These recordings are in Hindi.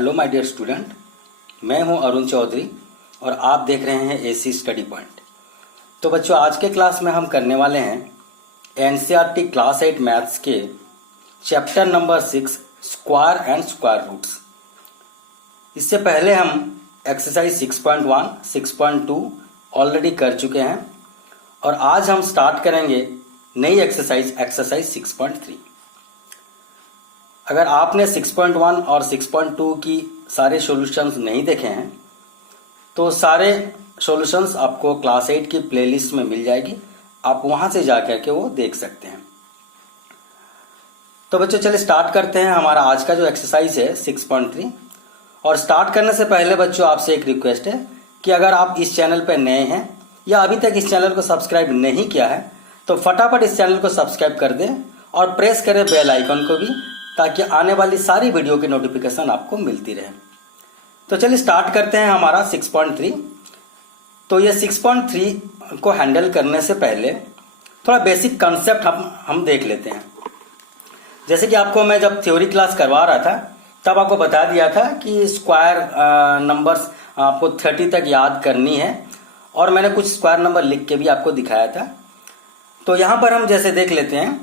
हेलो माय डियर स्टूडेंट, मैं हूं अरुण चौधरी और आप देख रहे हैं एसी स्टडी पॉइंट। तो बच्चों, आज के क्लास में हम करने वाले हैं एनसीईआरटी क्लास 8 मैथ्स के chapter number 6 square and square roots. इससे पहले हम एक्सरसाइज 6.1, 6.2 ऑलरेडी कर चुके हैं और आज हम स्टार्ट करेंगे नई एक्सरसाइज 6.3। अगर आपने 6.1 और 6.2 की सारे सॉल्यूशंस नहीं देखे हैं तो सारे सॉल्यूशंस आपको क्लास 8 की प्लेलिस्ट में मिल जाएगी, आप वहां से जाकर के वो देख सकते हैं। तो बच्चों चलिए स्टार्ट करते हैं हमारा आज का जो एक्सरसाइज है 6.3। और स्टार्ट करने से पहले बच्चों आपसे एक रिक्वेस्ट है कि अगर आप इस चैनल पर नए हैं या अभी तक इस चैनल को सब्सक्राइब नहीं किया है तो फटाफट इस चैनल को सब्सक्राइब कर दें और प्रेस करें बेल आइकन को भी, ताकि आने वाली सारी वीडियो की नोटिफिकेशन आपको मिलती रहे। तो चलिए स्टार्ट करते हैं हमारा 6.3। तो ये 6.3 को हैंडल करने से पहले थोड़ा बेसिक कंसेप्ट हम देख लेते हैं। जैसे कि आपको मैं जब थ्योरी क्लास करवा रहा था तब आपको बता दिया था कि स्क्वायर नंबर्स आपको 30 तक याद करनी है और मैंने कुछ स्क्वायर नंबर लिख के भी आपको दिखाया था। तो यहाँ पर हम जैसे देख लेते हैं,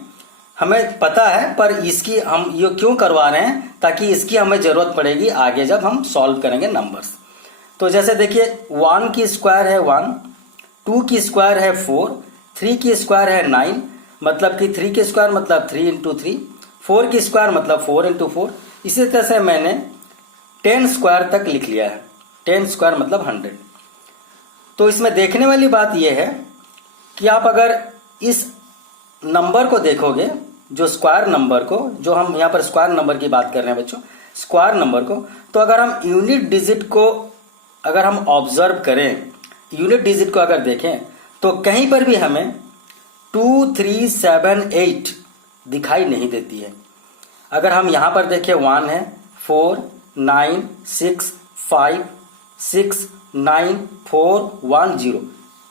हमें पता है पर इसकी हम ये क्यों करवा रहे हैं, ताकि इसकी हमें जरूरत पड़ेगी आगे जब हम सॉल्व करेंगे नंबर्स। तो जैसे देखिए 1 की स्क्वायर है 1, 2 की स्क्वायर है 4, 3 की स्क्वायर है 9, मतलब कि 3 की स्क्वायर मतलब 3 इंटू 3, 4 की स्क्वायर मतलब 4 इंटू 4। इसी तरह से मैंने 10 स्क्वायर तक लिख लिया है। 10 स्क्वायर मतलब 100। तो इसमें देखने वाली बात यह है कि आप अगर इस नंबर को देखोगे, जो स्क्वायर नंबर को, जो हम यहाँ पर स्क्वायर नंबर की बात कर रहे हैं बच्चों, स्क्वायर नंबर को, तो अगर हम यूनिट डिजिट को अगर हम ऑब्जर्व करें, यूनिट डिजिट को अगर देखें तो कहीं पर भी हमें 2, 3, 7, 8 दिखाई नहीं देती है। अगर हम यहाँ पर देखें 1 है, 4, 9, 6, 5, 6, 9, 4, 1, 0,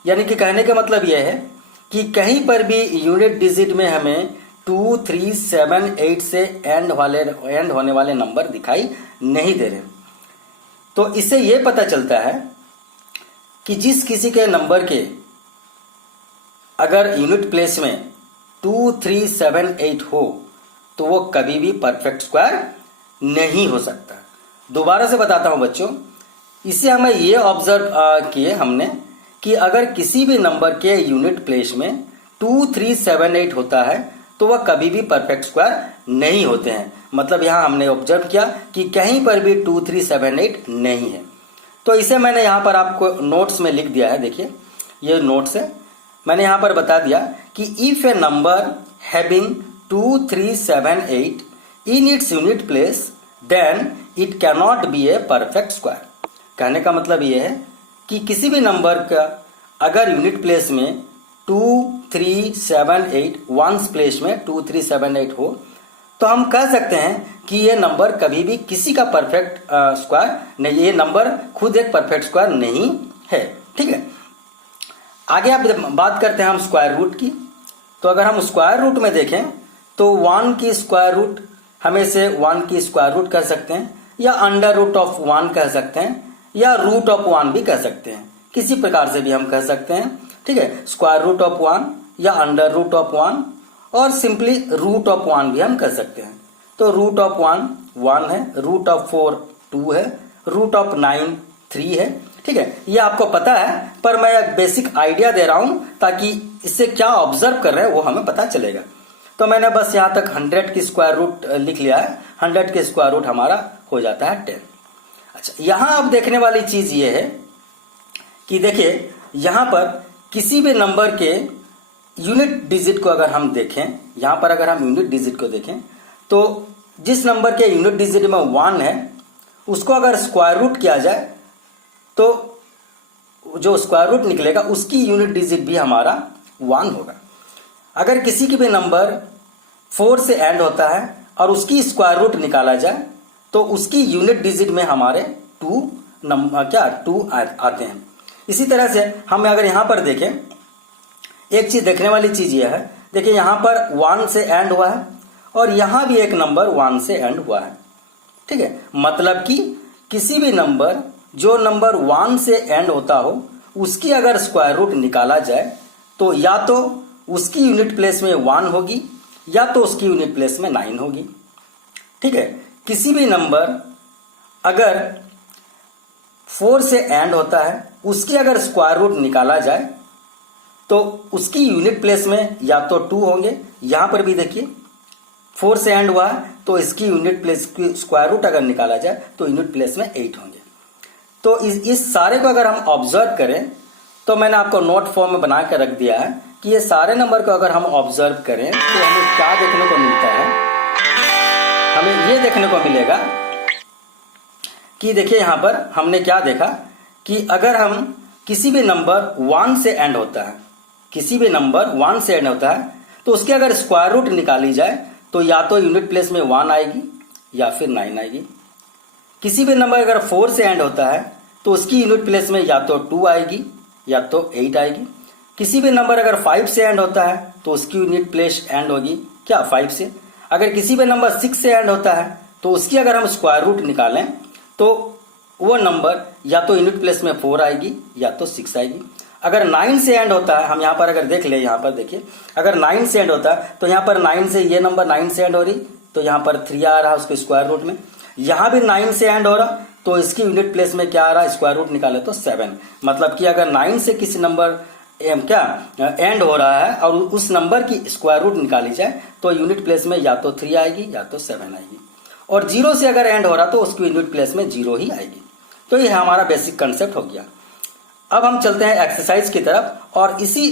यानी कि कहने का मतलब यह है कि कहीं पर भी यूनिट डिजिट में हमें 2, 3, 7, 8 से एंड होने वाले नंबर दिखाई नहीं दे रहे। तो इससे यह पता चलता है कि जिस किसी के नंबर के अगर यूनिट प्लेस में 2, 3, 7, 8 हो तो वो कभी भी परफेक्ट स्क्वायर नहीं हो सकता। दोबारा से बताता हूं बच्चों, इससे हमें यह ऑब्जर्व किए हमने कि अगर किसी भी नंबर के यूनिट प्लेस में 2, 3, 7, 8 होता है तो वह कभी भी परफेक्ट स्क्वायर नहीं होते हैं। मतलब यहां हमने ऑब्जर्व किया कि कहीं पर भी 2, 3, 7, 8 नहीं है। तो इसे मैंने यहां पर आपको नोट्स में लिख दिया है। देखिए ये नोट्स है, मैंने यहां पर बता दिया कि if a number having 2, 3, 7, 8 in its unit place then it can not be a perfect square. कहने का मतलब यह है कि किसी भी नंबर का अगर यूनिट प्लेस में 2, 3, 7, 8 वंस प्लेस में 2, 3, 7, 8 हो तो हम कह सकते हैं कि ये नंबर कभी भी किसी का परफेक्ट स्क्वायर नहीं, ये नंबर खुद एक परफेक्ट स्क्वायर नहीं है। ठीक है, आगे आप बात करते हैं हम स्क्वायर रूट की। तो अगर हम स्क्वायर रूट में देखें तो 1 की स्क्वायर रूट हम इसे 1 की स्क्वायर रूट कह सकते हैं, या अंडर रूट ऑफ 1 कह सकते हैं, या रूट ऑफ 1 भी कह सकते हैं, किसी प्रकार से भी हम कह सकते हैं। ठीक है, स्क्वायर रूट ऑफ 1 या अंडर रूट ऑफ 1 और सिंपली रूट ऑफ 1 भी हम कह सकते हैं। तो रूट ऑफ 1 1 है, रूट ऑफ 4 2 है, रूट ऑफ 9 3 है। ठीक है, ये आपको पता है पर मैं एक बेसिक आइडिया दे रहा हूं ताकि इससे क्या ऑब्जर्व कर रहे हैं वो हमें पता चलेगा। तो मैंने बस यहां तक 100 की स्क्वायर रूट लिख लिया है। 100 के स्क्वायर रूट हमारा हो जाता है 10। अच्छा, यहां अब देखने वाली चीज ये है कि देखिए यहां पर किसी भी नंबर के यूनिट डिजिट को अगर हम देखें, यहां पर अगर हम यूनिट डिजिट को देखें तो जिस नंबर के यूनिट डिजिट में 1 है उसको अगर स्क्वायर रूट किया जाए तो जो स्क्वायर रूट निकलेगा उसकी यूनिट डिजिट भी हमारा 1 होगा। अगर किसी की भी नंबर 4 से एंड होता है और उसकी स्क्वायर रूट निकाला जाए तो उसकी यूनिट डिजिट में हमारे 2 आते हैं। इसी तरह से हम अगर यहां पर देखें, एक चीज देखने वाली चीज यह है, देखिए यहां पर 1 से एंड हुआ है और यहां भी एक नंबर 1 से एंड हुआ है। ठीक है, मतलब कि किसी भी नंबर जो नंबर 1 से एंड होता हो उसकी अगर स्क्वायर रूट निकाला जाए तो या तो उसकी यूनिट प्लेस में 1 होगी या तो उसकी यूनिट प्लेस में 9 होगी। ठीक है, किसी भी नंबर अगर 4 से एंड होता है उसकी अगर स्क्वायर रूट निकाला जाए तो उसकी यूनिट प्लेस में या तो 2 होंगे, यहां पर भी देखिए 4 से एंड हुआ है तो इसकी यूनिट प्लेस की स्क्वायर रूट अगर निकाला जाए तो यूनिट प्लेस में 8 होंगे। तो इस सारे को अगर हम ऑब्जर्व करें तो मैंने आपको नोट फॉर्म में बना कर रख दिया है कि ये सारे नंबर को अगर हम ऑब्जर्व करें तो हमें क्या देखने को मिलता है। हमें ये देखने को मिलेगा कि देखिए यहां पर हमने क्या देखा कि अगर हम किसी भी नंबर 1 से एंड होता है, किसी भी नंबर 1 से एंड होता है तो उसकी अगर स्क्वायर रूट निकाली जाए तो या तो यूनिट प्लेस में 1 आएगी या फिर 9 आएगी। किसी भी नंबर अगर 4 से एंड होता है तो उसकी यूनिट प्लेस में या तो 2 आएगी या तो 8 आएगी। किसी भी नंबर अगर 5 से एंड होता है तो उसकी यूनिट प्लेस एंड होगी क्या 5 से। अगर किसी भी नंबर 6 से एंड होता है तो उसकी अगर हम स्क्वायर रूट निकालें तो वो नंबर या तो यूनिट प्लेस में 4 आएगी या तो 6 आएगी। अगर 9 से एंड होता है, हम यहां पर अगर देख ले, यहां पर देखिए अगर 9 से एंड होता है तो यहां पर 9 से ये नंबर 9 से एंड हो रही तो यहां पर 3 आ रहा है उसके स्क्वायर रूट में। यहां भी 9 से एंड हो रहा तो इसकी यूनिट प्लेस में क्या आ रहा है, स्क्वायर रूट निकाले तो 7। मतलब कि अगर 9 से किसी नंबर क्या एंड हो रहा है और उस नंबर की स्क्वायर रूट निकाली जाए तो यूनिट प्लेस में या तो 3 आएगी या तो 7 आएगी। और 0 से अगर एंड हो रहा तो उसकी यूनिट प्लेस में 0 ही आएगी। तो ये हमारा बेसिक कंसेप्ट हो गया। अब हम चलते हैं एक्सरसाइज की तरफ और इसी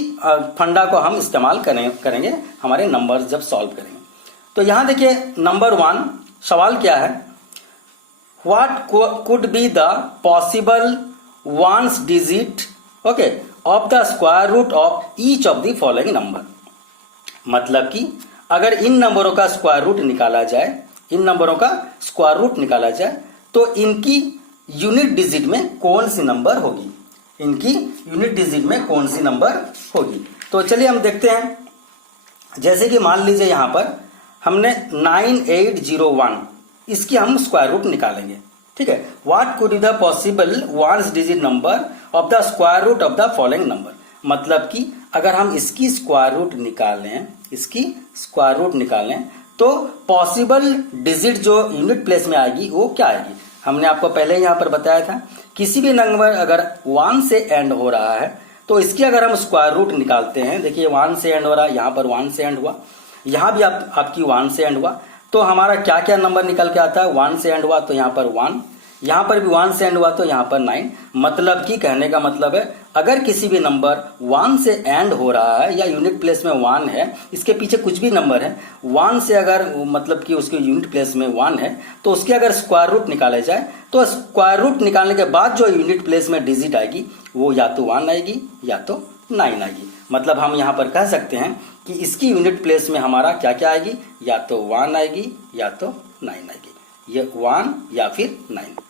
फंडा को हम इस्तेमाल करेंगे हमारे नंबर जब सॉल्व करेंगे। तो यहां देखिए नंबर 1 सवाल क्या है, what could be the possible ones digit okay of the square root of each of the following number. मतलब कि अगर इन नंबरों का स्क्वायर रूट निकाला जाए, इन नंबरों का स्क्वायर रूट निकाला जाए तो इनकी यूनिट डिजिट में कौन सी नंबर होगी, इनकी यूनिट डिजिट में कौन सी नंबर होगी। तो चलिए हम देखते हैं। जैसे कि मान लीजिए यहां पर हमने 9801 इसकी हम स्क्वायर रूट निकालेंगे। ठीक है, what could be the possible ones digit number of the square root of the following number. मतलब कि अगर हम इसकी स्क्वायर रूट निकालें, इसकी स्क्वायर रूट निकालें तो पॉसिबल डिजिट जो यूनिट प्लेस में आएगी वो क्या आएगी। हमने आपको पहले यहां पर बताया था किसी भी नंबर अगर 1 से एंड हो रहा है तो इसकी अगर हम स्क्वायर रूट निकालते हैं, देखिए 1 से एंड हो रहा है, यहां पर 1 से एंड हुआ, यहां भी आपकी 1 से एंड हुआ तो हमारा क्या क्या नंबर निकल के आता है। 1 से एंड हुआ तो यहां पर 1, यहां पर भी 1 से एंड हुआ तो यहां पर 9। मतलब कि कहने का मतलब है अगर किसी भी नंबर 1 से एंड हो रहा है या यूनिट प्लेस में 1 है, इसके पीछे कुछ भी नंबर है 1 से अगर मतलब कि उसके यूनिट प्लेस में 1 है तो उसकी अगर स्क्वायर रूट निकाला जाए तो स्क्वायर रूट निकालने के बाद जो यूनिट प्लेस में डिजिट आएगी वो या तो 1 आएगी या तो 9 आएगी। मतलब हम यहां पर कह सकते हैं कि इसकी यूनिट प्लेस में हमारा क्या क्या आएगी, या तो 1 आएगी या तो 9 आएगी, ये 1 या फिर 9।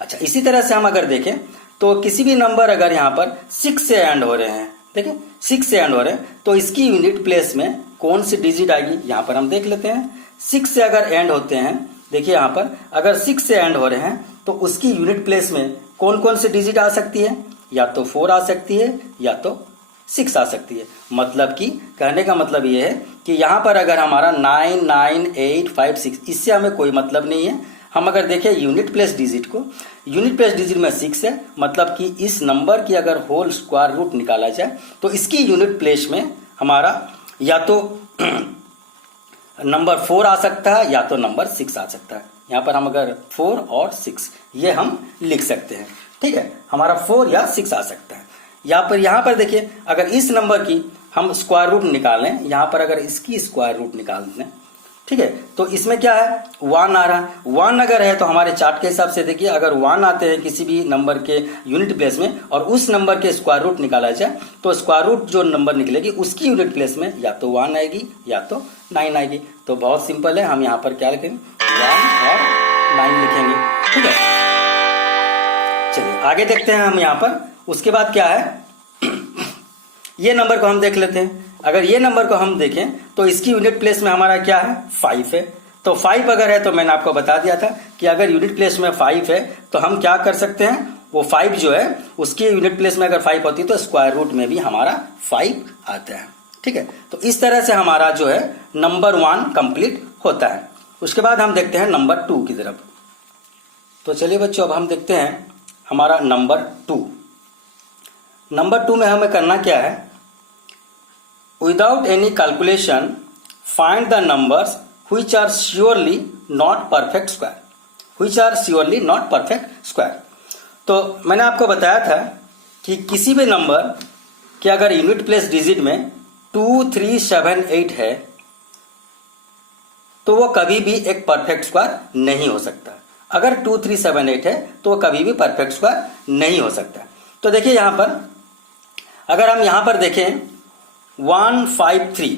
अच्छा, इसी तरह से हम अगर देखें तो किसी भी नंबर अगर यहां पर 6 से एंड हो रहे हैं, देखिए 6 से एंड हो रहे हैं तो इसकी यूनिट प्लेस में कौन सी डिजिट आएगी, यहां पर हम देख लेते हैं। 6 से अगर एंड होते हैं, देखिए यहां पर अगर 6 से एंड हो रहे हैं तो उसकी यूनिट प्लेस में कौन कौन सी डिजिट आ सकती है, या तो 4 आ सकती है या तो 6 आ सकती है। मतलब कि कहने का मतलब ये है कि यहां पर अगर हमारा 9, 9, 8, 5, 6 इससे हमें कोई मतलब नहीं है। हम अगर देखें यूनिट प्लेस डिजिट को, यूनिट प्लेस डिजिट में 6 है, मतलब कि इस नंबर की अगर होल स्क्वायर रूट निकाला जाए तो इसकी यूनिट प्लेस में हमारा या तो नंबर 4 आ सकता है या तो नंबर 6 आ सकता है। यहां पर हम अगर 4 और 6 ये हम लिख सकते हैं। ठीक है, हमारा 4 या 6 आ सकता है। यहां पर देखिए अगर इस नंबर की हम स्क्वायर रूट निकालें, यहां पर अगर इसकी स्क्वायर रूट निकाल दें, ठीक है, तो इसमें क्या है 1 आ रहा है। 1 अगर है तो हमारे चार्ट के हिसाब से देखिए अगर 1 आते हैं किसी भी नंबर के यूनिट प्लेस में और उस नंबर के स्क्वायर रूट निकाला जाए तो स्क्वायर रूट जो नंबर निकलेगी उसकी यूनिट प्लेस में या तो 1 आएगी या तो 9 आएगी। तो बहुत सिंपल है, हम यहाँ पर क्या लिखेंगे 1 और 9 लिखेंगे। ठीक है, चलिए आगे देखते हैं हम यहाँ पर। उसके बाद क्या है ये नंबर को हम देख लेते हैं। अगर ये नंबर को हम देखें तो इसकी यूनिट प्लेस में हमारा क्या है 5 है। तो 5 अगर है तो मैंने आपको बता दिया था कि अगर यूनिट प्लेस में 5 है तो हम क्या कर सकते हैं, वो 5 जो है उसकी यूनिट प्लेस में अगर 5 होती है तो स्क्वायर रूट में भी हमारा 5 आता है। ठीक है, तो इस तरह से हमारा जो है नंबर 1 कंप्लीट होता है। उसके बाद हम देखते हैं नंबर 2 की तरफ। तो चलिए बच्चों, अब हम देखते हैं हमारा नंबर 2। नंबर 2 में हमें करना क्या है, without any calculation find the numbers which are surely not perfect square, which are surely not perfect square. तो मैंने आपको बताया था कि किसी भी नंबर के अगर यूनिट प्लेस डिजिट में 2, 3, 7, 8 है तो वो कभी भी एक परफेक्ट स्क्वायर नहीं हो सकता। अगर 2, 3, 7, 8 है तो वो कभी भी परफेक्ट स्क्वायर नहीं हो सकता। तो देखिए यहां पर अगर हम यहां पर देखें 153,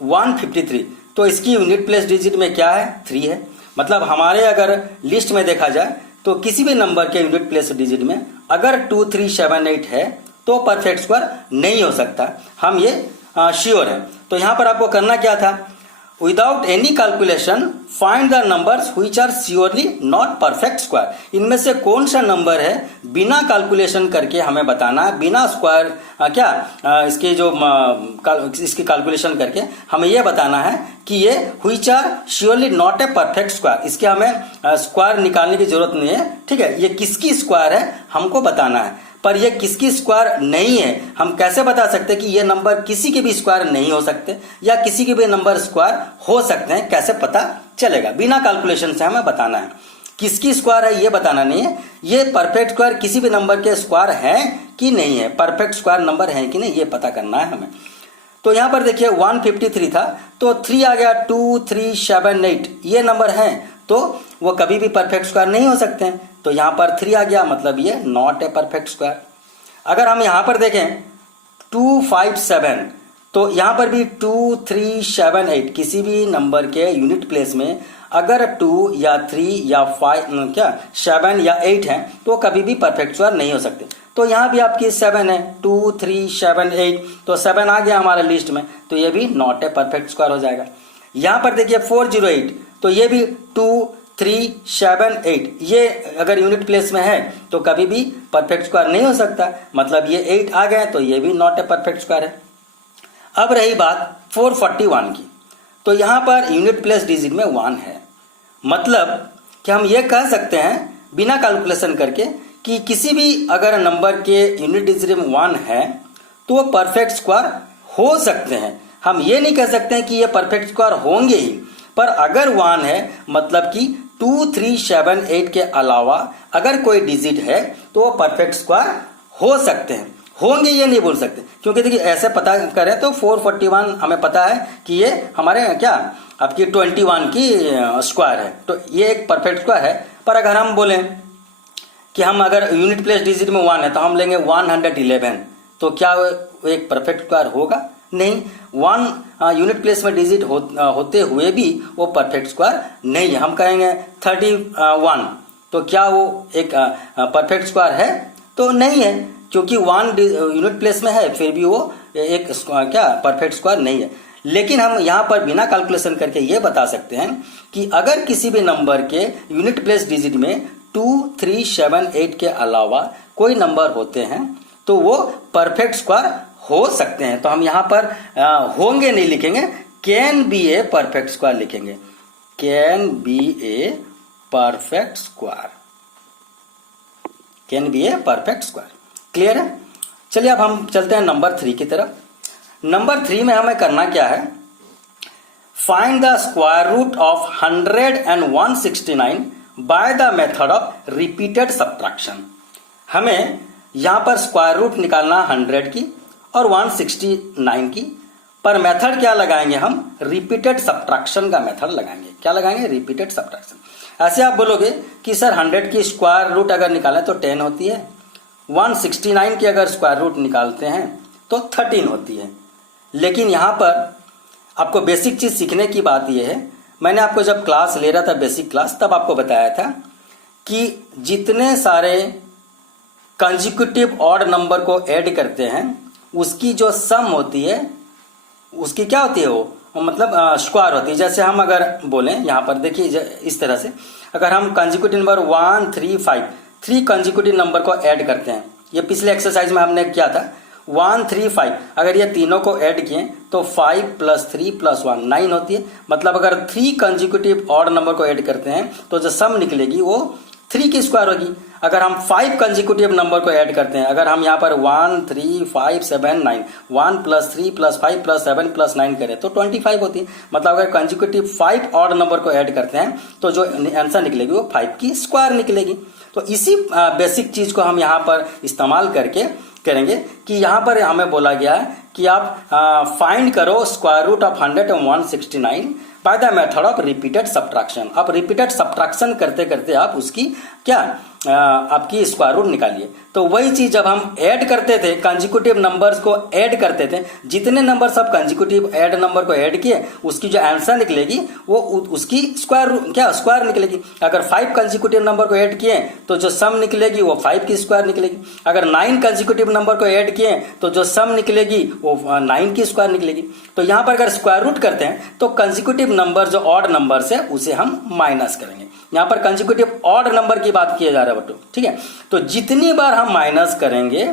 153, तो इसकी यूनिट प्लेस डिजिट में क्या है, 3 है। मतलब हमारे अगर लिस्ट में देखा जाए तो किसी भी नंबर के यूनिट प्लेस डिजिट में अगर 2, 3, 7, 8 है तो परफेक्ट स्क्वायर नहीं हो सकता, हम ये श्योर है। तो यहां पर आपको करना क्या था, without any calculation find the numbers which are surely not perfect square. इनमें से कौन सा नंबर है बिना कैलकुलेशन करके हमें बताना है, बिना स्क्वायर इसके जो इसकी कैलकुलेशन करके हमें यह बताना है कि ये which are surely not a perfect square. इसके हमें स्क्वायर निकालने की जरूरत नहीं है। ठीक है, ये किसकी स्क्वायर है हमको बताना है, पर ये किसकी स्क्वायर नहीं है हम कैसे बता सकते कि ये नंबर किसी के भी स्क्वायर नहीं हो सकते या किसी के भी नंबर स्क्वायर हो सकते हैं, कैसे पता चलेगा। बिना कैलकुलेशन से हमें बताना है किसकी स्क्वायर है, ये बताना नहीं है, ये परफेक्ट स्क्वायर किसी भी नंबर के स्क्वायर है कि नहीं है, परफेक्ट स्क्वायर नंबर है कि नहीं, ये पता करना है हमें। तो यहां पर देखिए 153 था तो 3 आ गया, 2, 3, 7, 8 ये नंबर है तो वो कभी भी परफेक्ट स्क्वायर नहीं हो सकते हैं। तो यहां पर 3 आ गया, मतलब ये नॉट ए परफेक्ट स्क्वायर। अगर हम यहां पर देखें 2, 5, 7, तो यहां पर भी 2, 3, 7, 8 किसी भी नंबर के यूनिट प्लेस में अगर 2 या 3 या 7 या 8 है तो कभी भी परफेक्ट स्क्वायर नहीं हो सकते। तो यहां भी आपकी 7 है, 2, 3, 7, 8, तो 7 आ गया हमारे लिस्ट में, तो ये भी नॉट ए परफेक्ट स्क्वायर हो जाएगा। यहां पर देखिए 408, तो ये भी 2, 3, 7, 8 ये अगर यूनिट प्लेस में है तो कभी भी परफेक्ट स्क्वायर नहीं हो सकता, मतलब ये 8 आ गए तो ये भी नॉट ए परफेक्ट स्क्वायर है। अब रही बात 441 की, तो यहां पर यूनिट प्लेस डिजिट में 1 है, मतलब कि हम ये कह सकते हैं बिना कैलकुलेशन करके कि किसी भी अगर नंबर के यूनिट डिजिट में 1 है तो वो परफेक्ट स्क्वायर हो सकते हैं। हम ये नहीं कह सकते हैं कि ये परफेक्ट स्क्वायर होंगे ही, पर अगर 1 है मतलब कि 2, 3, 7, 8 के अलावा अगर कोई डिजिट है तो वो परफेक्ट स्क्वायर हो सकते हैं, होंगे ये नहीं बोल सकते। क्योंकि देखिए ऐसे पता करें तो 441 हमें पता है कि ये हमारे आपकी 21 की स्क्वायर है, तो ये एक परफेक्ट स्क्वायर है। पर अगर हम बोलें कि हम अगर यूनिट प्लेस डिजिट में 1 है तो हम लेंगे 111, तो क्या वो एक परफेक्ट स्क्वायर होगा? नहीं, 1 यूनिट प्लेस में डिजिट होते हुए भी वो परफेक्ट स्क्वायर नहीं है। हम कहेंगे 31, तो क्या वो एक परफेक्ट स्क्वायर है? तो नहीं है, क्योंकि 1 यूनिट प्लेस में है फिर भी वो एक परफेक्ट स्क्वायर नहीं है। लेकिन हम यहाँ पर बिना कैलकुलेशन करके ये बता सकते हैं कि अगर किसी भी नंबर के यूनिट प्लेस डिजिट में 2, 3, 7, 8 के अलावा कोई नंबर होते हैं तो वो परफेक्ट स्क्वायर हो सकते हैं। तो हम यहाँ पर होंगे नहीं लिखेंगे, can be a perfect square लिखेंगे, can be a perfect square, can be a perfect square. Clear है? चलिए अब हम चलते हैं नंबर 3 की तरफ। नंबर 3 में हमें करना क्या है, find the square root of 100 and 169 by the method of repeated subtraction. हमें यहां पर स्क्वायर रूट निकालना 100 की और 169 की, पर मेथड क्या लगाएंगे हम? रिपीटेड सब्ट्रैक्शन का मेथड लगाएंगे। क्या लगाएंगे? Repeated subtraction. ऐसे आप बोलोगे कि सर 100 की स्क्वायर रूट अगर निकालें तो 10 होती है, 169 की अगर स्क्वायर रूट निकालते हैं तो 13 होती है। लेकिन यहां पर आपको बेसिक चीज सीखने की बात यह है, मैंने आपको जब क्लास ले रहा था बेसिक क्लास तब आपको बताया था कि जितने सारे कंसेक्यूटिव ऑड नंबर को ऐड करते हैं उसकी जो सम होती है उसकी क्या होती है? वो मतलब स्क्वायर होती है। जैसे हम अगर बोलें यहाँ पर देखिए इस तरह से, अगर हम कंजिक्यूटिव नंबर 1 3 5 3 कंजिक्यूटिव नंबर को ऐड करते हैं, ये पिछले एक्सरसाइज में हमने किया था 1 3 5, अगर ये तीनों को ऐड किए तो 5 + 3 + 1 9 होती है। मतलब अगर 3 कंजिक्यूटिव ऑड नंबर को ऐड करते हैं तो जो सम निकलेगी वो 3 की स्क्वायर होगी। अगर हम 5 कंजिक्यूटिव नंबर को ऐड करते हैं, अगर हम यहाँ पर 1 3 5 7 9 1 + 3 + 5 + 7 + 9 करें तो 25 होती है। मतलब अगर कंजिक्यूटिव 5 ऑड नंबर को ऐड करते हैं तो जो आंसर निकलेगी वो 5 की स्क्वायर निकलेगी। तो इसी बेसिक चीज को हम यहाँ पर इस्तेमाल करके करेंगे कि यहाँ पर हमें बोला गया है कि आप फाइंड करो स्क्वायर रूट ऑफ 100 और 169 by the method of repeated subtraction. आप रिपीटेड सब्ट्रैक्शन करते करते आप उसकी क्या आपकी स्क्वायर रूट निकालिए। तो वही चीज जब हम ऐड करते थे, कंजिक्यूटिव नंबर्स को ऐड करते थे, जितने नंबर सब कंजिक्यूटिव ऐड नंबर को ऐड किए उसकी जो आंसर निकलेगी वो उसकी स्क्वायर निकलेगी। अगर 5 कंजिक्यूटिव नंबर को ऐड किए तो जो सम निकलेगी वो 5 की स्क्वायर निकलेगी। अगर 9 कंजिक्यूटिव नंबर को ऐड किए तो जो सम निकलेगी वो 9 की स्क्वायर निकलेगी। तो यहाँ पर अगर स्क्वायर रूट करते हैं तो कंजिक्यूटिव नंबर जो ऑड नंबर है उसे हम माइनस करेंगे। यहाँ पर कंजिक्यूटिव ऑड नंबर की बात किया जा रहा है बच्चों, ठीक है। तो जितनी बार हम माइनस करेंगे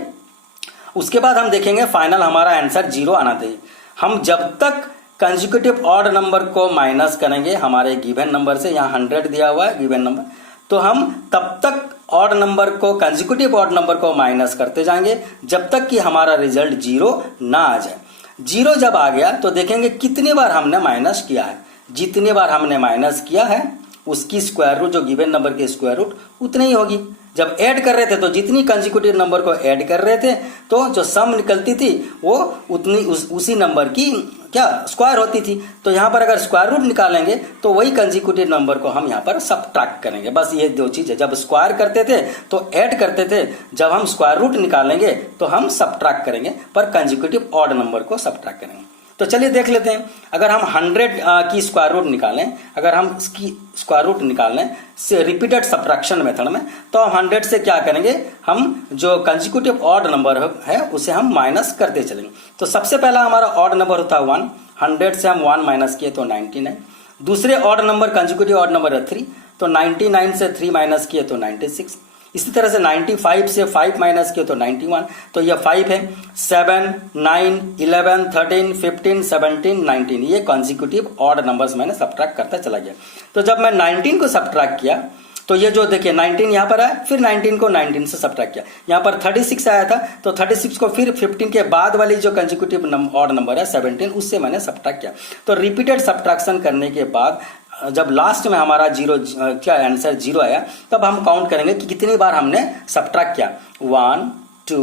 उसके बाद हम देखेंगे फाइनल हमारा आंसर 0 आना चाहिए। हम जब तक कंजिक्यूटिव ऑड नंबर को माइनस करेंगे हमारे गिवन नंबर से, यहाँ 100 दिया हुआ है गिवन नंबर, तो हम तब तक ऑड नंबर को कंजिक्यूटिव ऑड नंबर को माइनस करते जाएंगे जब तक कि हमारा रिजल्ट 0 ना आ जाए। 0 जब आ गया तो देखेंगे कितनी बार हमने माइनस किया है। जितनी बार हमने माइनस किया है उसकी स्क्वायर रूट जो गिवन नंबर की स्क्वायर रूट उतनी ही होगी। जब ऐड कर रहे थे तो जितनी कंजिक्यूटिव नंबर को ऐड कर रहे थे तो जो सम निकलती थी वो उतनी उसी नंबर की क्या स्क्वायर होती थी। तो यहाँ पर अगर स्क्वायर रूट निकालेंगे तो वही कंजिक्यूटिव नंबर को हम यहाँ पर सब्ट्रैक्ट करेंगे। बस ये दो चीज है, जब स्क्वायर करते थे तो ऐड करते थे, जब हम स्क्वायर रूट निकालेंगे तो हम सब्ट्रैक्ट करेंगे, पर कंजिक्यूटिव ऑड नंबर को सब्ट्रैक्ट करेंगे। तो चलिए देख लेते हैं, अगर हम 100 की स्क्वायर रूट निकालें, अगर हम इसकी स्क्वायर रूट निकालें से रिपीटेड सब्ट्रैक्शन मेथड में, तो हम 100 से क्या करेंगे, हम जो कंजिक्यूटिव ऑड नंबर है उसे हम माइनस करते चलेंगे। तो सबसे पहला हमारा ऑड नंबर होता है 1, 100 से हम 1 माइनस किए तो 99। दूसरे odd number consecutive odd number है 3, तो 99 से 3 माइनस किए तो 96। इसी तरह से 95 से 5 माइनस किए तो 91, तो यह 5 है। 7 9 11 13 15 17 19 ये कंजिक्यूटिव ऑड नंबर्स मैंने सब्ट्रैक्ट करता चला गया। तो जब मैं 19 को सब्ट्रैक्ट किया तो ये जो देखिए 19 यहाँ पर आया, फिर 19 को 19 से सब्ट्रैक्ट किया, यहाँ पर 36 आया था तो 36 को फिर 15 के बाद वाली जो कंजिक्यूटिव ऑड नंबर है 17 उससे मैंने सब्ट्रैक्ट किया। तो रिपीटेड सब्ट्रैक्शन करने के बाद जब लास्ट में हमारा 0 क्या आंसर 0 आया तब हम काउंट करेंगे कि कितनी बार हमने सब्ट्रैक्ट किया। 1 2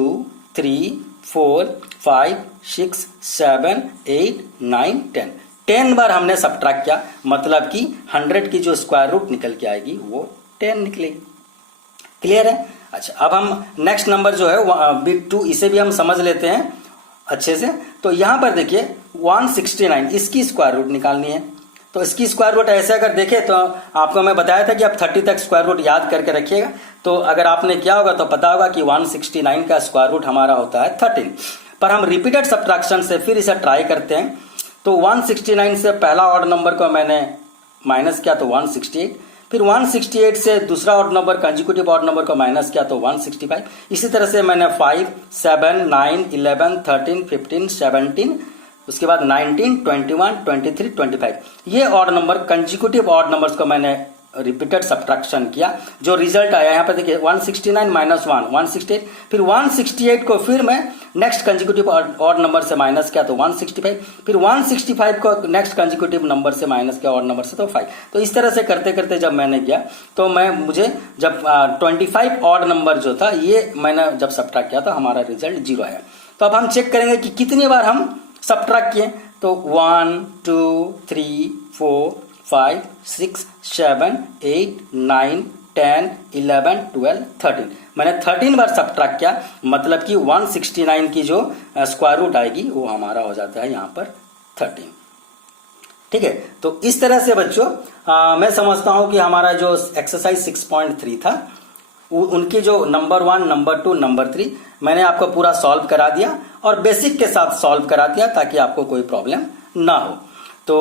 3 4 5 6 7 8 9 10 10 बार हमने सब्ट्रैक्ट किया, मतलब कि 100 की जो स्क्वायर रूट निकल के आएगी वो 10 निकलेगी। क्लियर है? अच्छा, अब हम नेक्स्ट नंबर जो है बिग 2, इसे भी हम समझ लेते हैं अच्छे से। तो यहां पर देखिए 169 इसकी स्क्वायर रूट निकालनी है। तो इसकी स्क्वायर रूट ऐसे अगर देखें तो आपको मैं बताया था कि आप 30 तक स्क्वायर रूट याद करके रखिएगा। तो अगर आपने किया होगा तो पता होगा कि 169 का स्क्वायर रूट हमारा होता है 13। पर हम रिपीटेड सब्ट्रैक्शन से फिर इसे ट्राई करते हैं। तो 169 से पहला ऑड नंबर को मैंने माइनस किया तो 168, फिर 168 से दूसरा odd number consecutive odd number को माइनस किया तो 165। इसी तरह से मैंने 5 7 9 11 13 15 17 उसके बाद 19 21 23 25 ये odd number consecutive odd numbers को मैंने रिपीटेड सब्ट्रैक्शन किया। जो रिजल्ट आया यहाँ पर देखिए 169 माइनस 1 168, फिर 168 को फिर मैं नेक्स्ट कंजिक्यूटिव ऑड नंबर से माइनस किया तो 165, फिर 165 को नेक्स्ट कंजिक्यूटिव नंबर से माइनस किया ऑड नंबर से तो 5। तो इस तरह से करते करते जब मैंने किया तो मुझे जब 25 ऑड नंबर जो था ये मैंने जब सब्ट्रैक्ट किया तो हमारा रिजल्ट 0 आया। तो अब हम चेक करेंगे कि कितनी बार हम सब्ट्रैक्ट किए। तो 1 2 3 4 5 6 7 8 9 10 11 12 13 मैंने 13 बार सब्ट्रैक्ट किया, मतलब कि 169 की जो स्क्वायर रूट आएगी वो हमारा हो जाता है यहाँ पर 13। ठीक है, तो इस तरह से बच्चों मैं समझता हूं कि हमारा जो एक्सरसाइज 6.3 था उनकी जो नंबर 1 नंबर 2 नंबर 3 मैंने आपको पूरा सॉल्व करा दिया और बेसिक के साथ सॉल्व करा दिया ताकि आपको कोई प्रॉब्लम ना हो। तो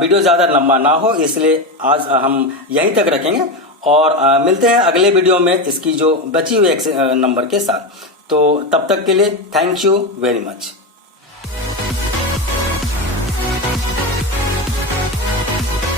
वीडियो ज़्यादा लंबा ना हो इसलिए आज हम यहीं तक रखेंगे और मिलते हैं अगले वीडियो में इसकी जो बची हुई नंबर के साथ। तो तब तक के लिए थैंक यू वेरी मच।